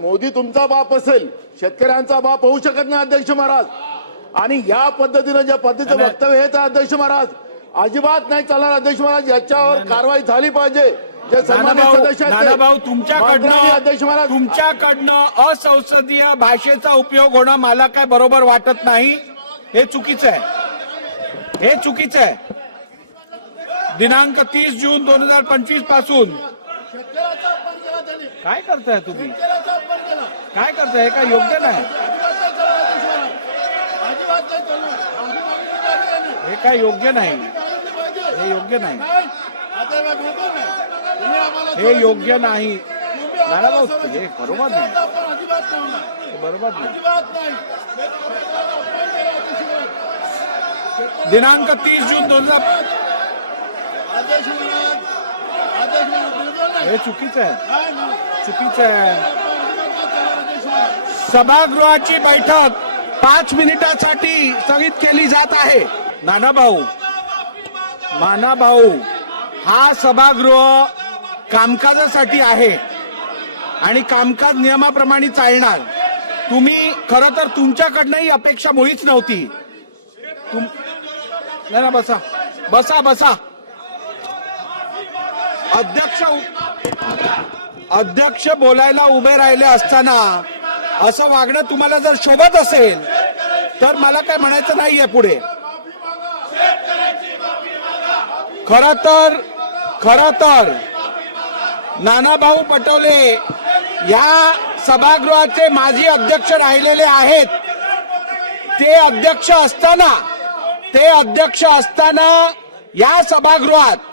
मोदी तुमचा बाप असेल शेतकऱ्यांचा बाप होऊ शकत नाही अध्यक्ष महाराज आणि या पद्धतीनं ज्या पद्धतीचं वक्तव्य हे अध्यक्ष महाराज अजिबात नाही चालणार अध्यक्ष महाराज याच्यावर कारवाई झाली पाहिजे तुमच्याकडनं अध्यक्ष तुमच्याकडनं असंसदीय भाषेचा उपयोग होणं मला काय बरोबर वाटत नाही हे चुकीचं आहे हे चुकीचं आहे दिनांक तीस जून दोन हजार पंचवीस पासून काय करताय तुम्ही काय करताय काय योग्य नाही हे काय योग्य नाही हे योग्य नाही हे योग्य नाही भाऊ हे बरोबर नाही बरोबर नाही दिनांक तीस जून दोन हजार हे चुकीचं आहे चुकीचं आहे सभागृहाची बैठक पाच मिनिटासाठी स्थगित केली जात आहे नाना भाऊ नाना भाऊ हा सभागृह कामकाजासाठी आहे आणि कामकाज नियमाप्रमाणे चालणार तुम्ही खर तर तुमच्याकडनं ही अपेक्षा मुळीच नव्हती तुम ना बसा बसा बसा अध्यक्ष अध्यक्ष बोलायला उभे राहिले असताना असं वागणं तुम्हाला जर शोभत असेल तर मला काय म्हणायचं नाहीये पुढे खर तर खर तर नानाभाऊ पटोले या सभागृहाचे माजी अध्यक्ष राहिलेले आहेत ते अध्यक्ष असताना ते अध्यक्ष असताना या सभागृहात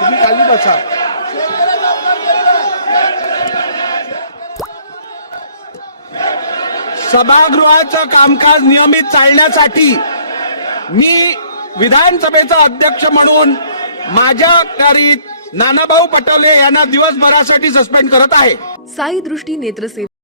तुम्ही खाली बसा सभागृहाचं कामकाज नियमित चालण्यासाठी मी विधानसभेचा अध्यक्ष म्हणून माझ्या नानाभाऊ पटोले यांना दिवसभरासाठी सस्पेंड करत आहे साई दृष्टी नेत्रसेवा